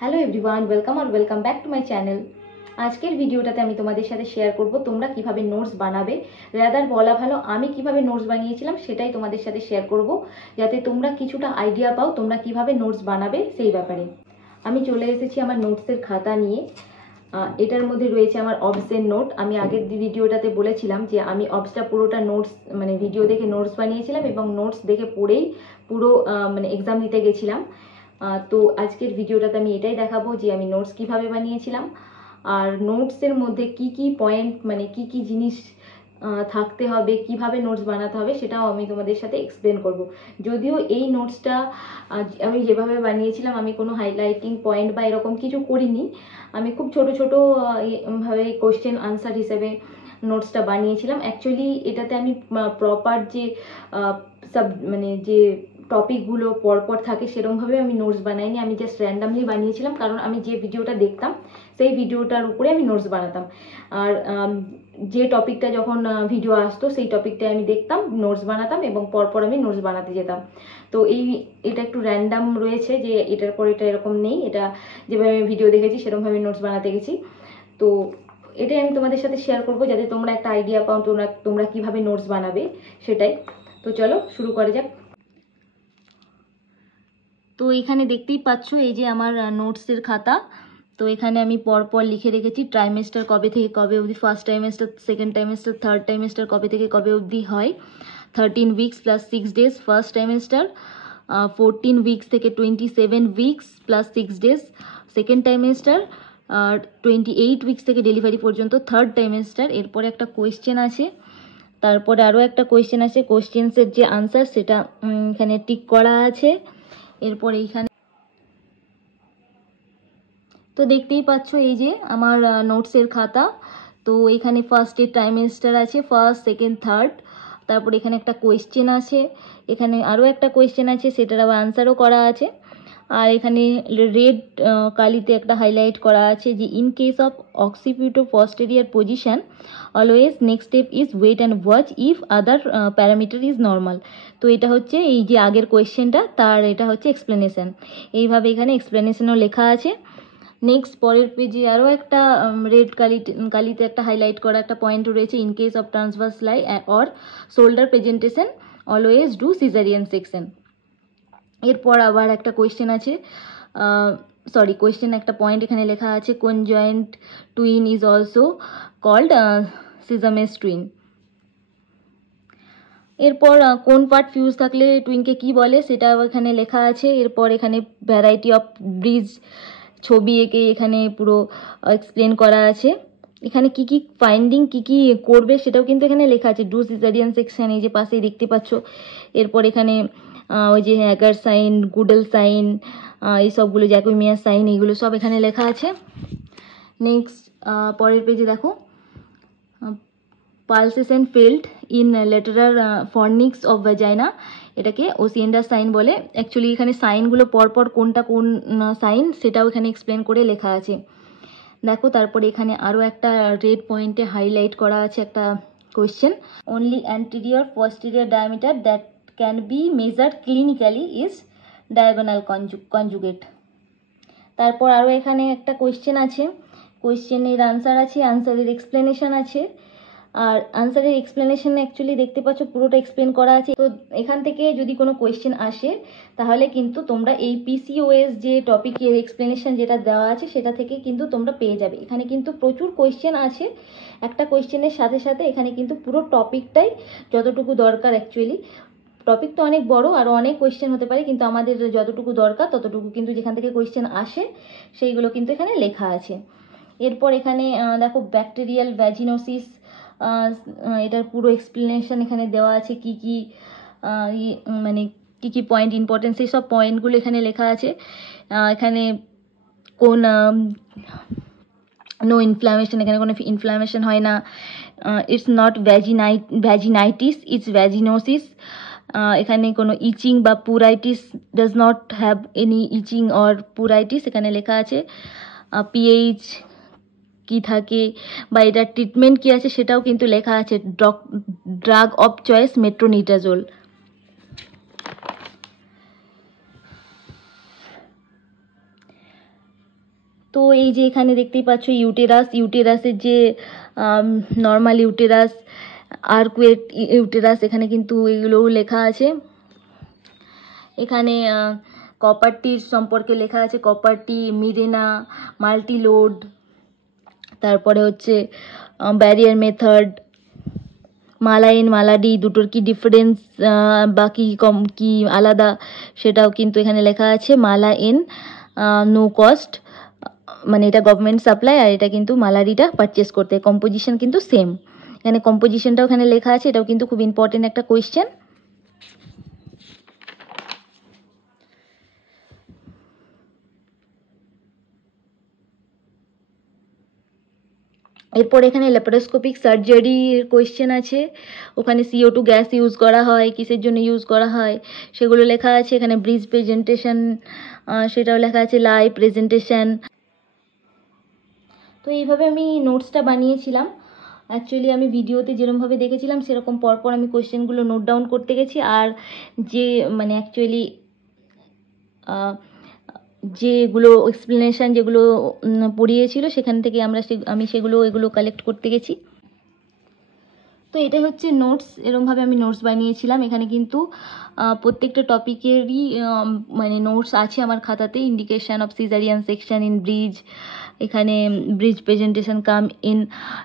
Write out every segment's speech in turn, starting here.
Hello everyone, welcome back to my channel. আজকের ভিডিওটাতে আমি তোমাদের সাথে শেয়ার করব তোমরা কিভাবে নোটস বানাবে, রাদার বলা ভালো আমি কিভাবে নোটস বানিয়েছিলাম সেটাই তোমাদের সাথে শেয়ার করব, যাতে তোমরা কিছুটা আইডিয়া পাও তোমরা কিভাবে নোটস বানাবে সেই ব্যাপারে। আমি চলে এসেছি আমার নোটসের খাতা নিয়ে। এটার মধ্যে রয়েছে আমার অবসের নোট। আমি আগের ভিডিওটাতে বলেছিলাম যে আমি অবসটা পুরোটা নোটস মানে ভিডিও দেখে নোটস বানিয়েছিলাম এবং নোটস দেখে পড়েই পুরো মানে এক্সাম দিতে গেছিলাম। তো আজকের ভিডিওটাতে আমি এটাই দেখাবো যে আমি নোটস কিভাবে বানিয়েছিলাম, আর নোটসের মধ্যে কি কি পয়েন্ট মানে কি কি জিনিস থাকতে হবে, কিভাবে নোটস বানাতে হবে সেটাও আমি তোমাদের সাথে এক্সপ্লেন করব। যদিও এই নোটসটা আমি যেভাবে বানিয়েছিলাম আমি কোনো হাইলাইটিং পয়েন্ট বা এরকম কিছু করিনি, আমি খুব ছোট ছোট ভাবে কোশ্চেন আনসার হিসেবে নোটসটা বানিয়েছিলাম। অ্যাকচুয়ালি এটাতে আমি প্রপার যে মানে যে টপিকগুলো পরপর থাকে সেরকমভাবে আমি নোটস বানাইনি, আমি জাস্ট র্যান্ডামলি বানিয়েছিলাম, কারণ আমি যে ভিডিওটা দেখতাম সেই ভিডিওটার উপরে আমি নোটস বানাতাম। আর যে টপিকটা যখন ভিডিও আসতো সেই টপিকটায় আমি দেখতাম, নোটস বানাতাম এবং পরপর আমি নোটস বানাতে যেতাম। তো এটা একটু র্যান্ডাম রয়েছে যে এটার পর এটা এরকম নেই, এটা যেভাবে আমি ভিডিও দেখেছি সেরকমভাবে নোটস বানাতে গেছি। তো এটাই আমি তোমাদের সাথে শেয়ার করবো যাতে তোমরা একটা আইডিয়া পাও তোমরা কিভাবে নোটস বানাবে সেটাই। তো চলো শুরু করা যাক। তো এখানে দেখতেই পাচ্ছ এই যে আমার নোটসের খাতা। তো এখানে আমি পরপর লিখে রেখেছি ট্রাইমেস্টার কবে থেকে কবে অবধি, first trimester, second trimester, third trimester কবে থেকে কবে অবধি হয়, 13 weeks plus 6 days first trimester, 14 weeks থেকে 27 weeks plus 6 days second trimester, 28 weeks থেকে ডেলিভারি পর্যন্ত থার্ড ট্রাইমেস্টার। এরপরে একটা কোয়েশ্চেন আছে, তারপরে আরও একটা কোয়েশ্চেন আছে, কোয়েশ্চেন্সের যে আনসার সেটা এখানে টিক করা আছে। এরপর এইখানে তো দেখতেই পাচ্ছ এই যে আমার নোটসের খাতা। তো এখানে ফার্স্টের ট্রাইমেস্টার আছে, ফার্স্ট, সেকেন্ড, থার্ড। তারপর এখানে একটা কোয়েশ্চেন আছে, এখানে আরও একটা কোয়েশ্চেন আছে, সেটার আবার আনসারও করা আছে। আর এখানে রেড কালিতে একটা হাইলাইট করা আছে যে in case of occipito posterior position always next step is wait and watch if other parameter is normal. তো এটা হচ্ছে এই যে আগের কোয়েশ্চেনটা তার এটা হচ্ছে এক্সপ্লেনেশন। এইভাবে এখানে এক্সপ্লেনেশনও লেখা আছে। নেক্সট পরের পেজে আরও একটা রেড কালিতে একটা হাইলাইট করা একটা পয়েন্ট রয়েছে, in case of transverse lie or shoulder presentation always do caesarean section. এরপর আবার একটা কোয়েশ্চেন আছে, কোয়েশ্চেন একটা পয়েন্ট এখানে লেখা আছে, conjoint twin is also called Siamese twin. এরপর কোন পার্ট ফিউজ থাকলে টুইনকে কি বলে সেটা এখানে লেখা আছে। এরপর এখানে ভ্যারাইটি অফ ব্রিজ ছবি এঁকে এখানে পুরো এক্সপ্লেন করা আছে। এখানে কি কি ফাইন্ডিং কি কি করবে সেটাও কিন্তু এখানে লেখা আছে, ডু সিজারিয়ান সেকশন এই যে পাশেই দেখতে পাচ্ছ। এরপর এখানে ওই যে হ্যাগার সাইন, গুডেল সাইন, এই সবগুলো জ্যাকোমিয়ার সাইন এইগুলো সব এখানে লেখা আছে। নেক্সট পরের পেজে দেখো, pulsation felt in lateral fornix of vagina, এটাকে ওসিয়েন্ডার সাইন বলে। অ্যাকচুয়ালি এখানে সাইনগুলো পরপর কোনটা কোন সাইন সেটাও এখানে এক্সপ্লেন করে লেখা আছে দেখো। তারপরে এখানে আরও একটা রেড পয়েন্টে হাইলাইট করা আছে একটা question, only anterior posterior diameter that can be measured clinically is diagonal conjugate. তারপর আরও এখানে একটা কোয়েশ্চেন আছে, কোয়েশ্চেনের আনসার আছে, আনসারের এক্সপ্লেনেশন আছে। আর আনসারের এক্সপ্লেনেশনে অ্যাকচুয়ালি দেখতে পাচ্ছ পুরোটা এক্সপ্লেন করা আছে। তো এখান থেকে যদি কোনো কোয়েশ্চেন আসে তাহলে কিন্তু তোমরা এই পিসিওএস যে টপিকের এক্সপ্লেনেশন যেটা দেওয়া আছে সেটা থেকে কিন্তু তোমরা পেয়ে যাবে। এখানে কিন্তু প্রচুর কোয়েশ্চেন আছে, একটা কোয়েশ্চেনের সাথে সাথে এখানে কিন্তু পুরো টপিকটাই যতটুকু দরকার, অ্যাকচুয়ালি টপিক তো অনেক বড় আর অনেক কোয়েশ্চেন হতে পারে, কিন্তু আমাদের যতটুকু দরকার ততটুকু কিন্তু যেখান থেকে কোয়েশ্চেন আসে সেইগুলো কিন্তু এখানে লেখা আছে। এরপর এখানে দেখো ব্যাকটেরিয়াল ভ্যাজিনোসিস, এটার পুরো এক্সপ্লেনেশন এখানে দেওয়া আছে, কি কি মানে কি কি পয়েন্ট ইম্পর্টেন্ট সেই সব পয়েন্টগুলো এখানে লেখা আছে। এখানে কোন নো ইনফ্ল্যামেশন, এখানে কোনো ইনফ্ল্যামেশন হয় না, it's not vaginitis it's vaginosis, এখানে কোনো ইচিং বা pruritis does not have any itching or pruritis এখানে লেখা আছে। পিএইচ কি থাকে বা এটার ট্রিটমেন্ট কি আছে সেটাও কিন্তু লেখা আছে, ড্রাগ অফ চয়েস মেট্রোনিডাজোল। তো এই যে এখানে দেখতেই পাচ্ছ ইউটেরাসের যে নর্মাল ইউটেরাস, আর্কুয়েট ইউটেরাস, এখানে কিন্তু এগুলোও লেখা আছে। এখানে কপারটির সম্পর্কে লেখা আছে, কপারটি, মিরেনা, মাল্টিলোড, তারপরে হচ্ছে ব্যারিয়ার মেথড, মালাইন, মালাডি, দুটোর কি ডিফারেন্স বা কি আলাদা সেটাও কিন্তু এখানে লেখা আছে। মালাইন নো কস্ট, মানে এটা গভর্নমেন্ট সাপ্লাই, আর এটা কিন্তু মালাডিটা পারচেস করতে। কম্পোজিশন কিন্তু সেম, এখানে কম্পোজিশনটাও এখানে লেখা আছে, এটাও কিন্তু খুব ইম্পর্টেন্ট একটা কোয়েশ্চেন। এরপর এখানে ল্যাপারোস্কোপিক সার্জারির কোয়েশ্চেন আছে, ওখানে CO2 গ্যাস ইউজ করা হয়, কিসের জন্য ইউজ করা হয় সেগুলো লেখা আছে। এখানে ব্রিজ প্রেজেন্টেশন সেটাও লেখা আছে, লাইভ প্রেজেন্টেশন। তো এইভাবে আমি নোটসটা বানিয়েছিলাম। অ্যাকচুয়ালি আমি ভিডিওতে যেরকমভাবে দেখেছিলাম সেরকম পরপর আমি কোয়েশ্চেনগুলো নোট ডাউন করতে গেছি, আর যে মানে অ্যাকচুয়ালি যেগুলো এক্সপ্লেনেশান যেগুলো পড়িয়েছিল সেখান থেকে আমি এগুলো কালেক্ট করতে গেছি। তো এটাই হচ্ছে নোটস, এরমভাবে আমি নোটস বানিয়েছিলাম। এখানে কিন্তু প্রত্যেকটা টপিকেরই মানে নোটস আছে আমার খাতাতে। Indication of caesarean section in breech, এখানে breech presentation come in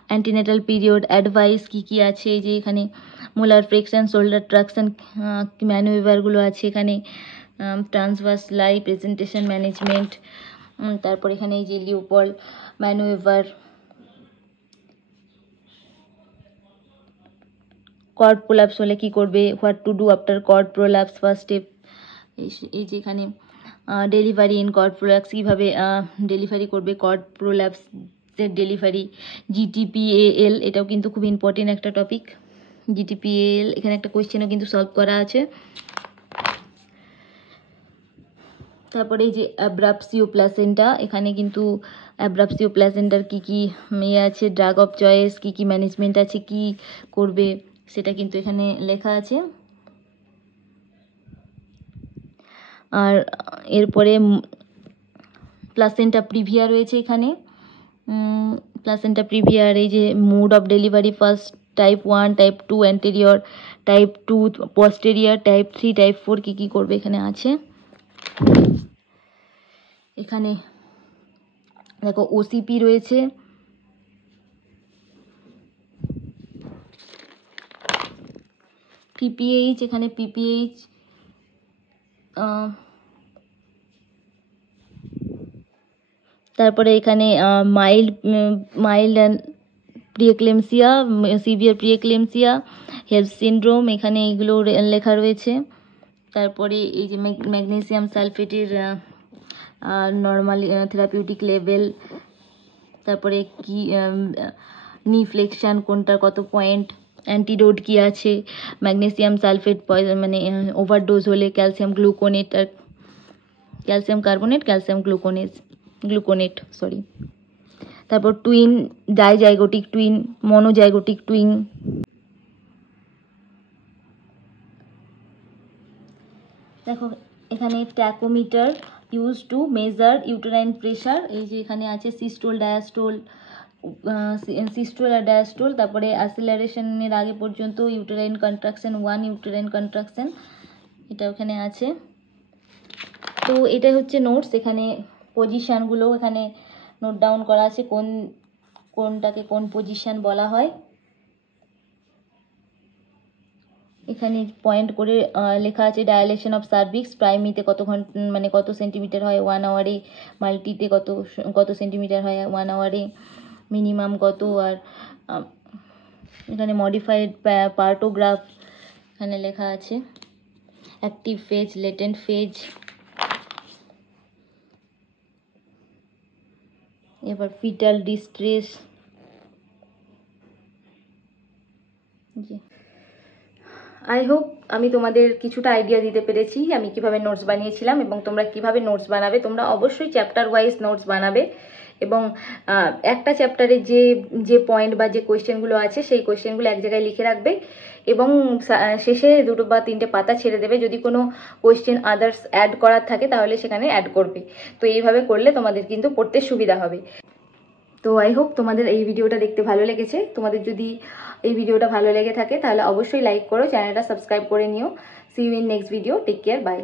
antenatal period, advice কী আছে, এই যে এখানে মোলার ফ্লেকশন, শোল্ডার ট্রাকশন ম্যানুভারগুলো আছে, এখানে ট্রান্সভার্স লাই, প্রেজেন্টেশন ম্যানেজমেন্ট, তারপর এখানে এই যে লিওপল্ড ম্যানুভার, কর্ড প্রোল্যাপস হলে কি করবে, what to do after cord prolapse, first step. এই যে এখানে ডেলিভারি ইন কর্ড প্রোল্যাপস, কীভাবে ডেলিভারি করবে, কর্ড প্রোল্যাপসের ডেলিভারি, GTPAL, এটাও কিন্তু খুব ইম্পর্টেন্ট একটা টপিক। GTPAL এখানে একটা কোয়েশ্চেনও কিন্তু সলভ করা আছে। তারপরে এই যে অ্যাব্রাপসিও প্লাসেন্টা, এখানে কিন্তু অ্যাব্রাপসিও প্লাসেন্টার কী কী আছে, ড্রাগ অফ চয়েস, কী কী ম্যানেজমেন্ট আছে, কী করবে সেটা কিন্তু এখানে লেখা আছে। আর এরপরে প্লাসেন্টা প্রিভিয়া রয়েছে এখানে, প্লাসেন্টা প্রিভিয়ার এই যে mode of delivery, first type 1, type 2 anterior, type 2 posterior, type 3, type 4 কী করবে এখানে আছে। এখানে দেখো OCP রয়েছে, PPH, এখানে PPH, তারপরে এখানে mild and preeclampsia, severe preeclampsia, হেলথ সিনড্রোম, এখানে এগুলো লেখা রয়েছে। তারপরে এই যে ম্যাগনেসিয়াম সালফেটের নর্মাল থেরাপিউটিক লেভেল, তারপরে কি নি ফ্লেকশন কোনটা কত পয়েন্ট, অ্যান্টিডোট কি আছে, ম্যাগনেসিয়াম সালফেট মানে ওভারডোজ হলে ক্যালসিয়াম গ্লুকোনেট আর calcium carbonate, calcium gluconate sorry. তারপর twin, dizygotic twin, monozygotic twin. দেখো এখানে tachometer use to measure uterine pressure, এই যে এখানে আছে সিস্টোল, ডায়াস্টোল, সিস্টোল আর ডায়াস্টোল। তারপরে অ্যাসিলারেশনের আগে পর্যন্ত ইউটেরাইন কন্ট্রাকশন 1, ইউটেরাইন কন্ট্রাকশন, এটা ওখানে আছে। তো এটাই হচ্ছে নোটস, এখানে পজিশানগুলো এখানে নোট ডাউন করা আছে, কোনটাকে কোন পজিশান বলা হয়। এখানে পয়েন্ট করে লেখা আছে ডায়ালেশন অফ সার্ভিক্স, প্রাইমিতে কত ঘন্টা মানে কত সেন্টিমিটার হয় 1 আওয়ারে, মাল্টিতে কত সেন্টিমিটার হয় 1 আওয়ারে, মিনিমাম কত, আর এখানে মডিফাইড পার্টোগ্রাফ এখানে লেখা আছে, অ্যাক্টিভ ফেজ, লেটেন্ট ফেজ। এবার ফিটাল ডিস্ট্রেস। আই হোপ আমি তোমাদের কিছুটা আইডিয়া দিতে পেরেছি আমি কিভাবে নোটস বানিয়েছিলাম এবং তোমরা কিভাবে নোটস বানাবে। তোমরা অবশ্যই চ্যাপ্টার ওয়াইজ নোটস বানাবে এবং একটা চ্যাপ্টারে যে যে পয়েন্ট বা যে কোয়েশ্চেনগুলো আছে সেই কোয়েশ্চেনগুলো এক জায়গায় লিখে রাখবে এবং শেষে 2 বা 3টে পাতা ছেড়ে দেবে। যদি কোনো কোয়েশ্চেন আদার্স অ্যাড করার থাকে তাহলে সেখানে অ্যাড করবে। তো এইভাবে করলে তোমাদের কিন্তু পড়তে সুবিধা হবে। তো আই হোপ তোমাদের এই ভিডিওটা দেখতে ভালো লেগেছে। তোমাদের যদি এই ভিডিওটা ভালো লেগে থাকে তাহলে অবশ্যই লাইক করো, চ্যানেলটা সাবস্ক্রাইব করে নিও। See you in next video. Take care, by.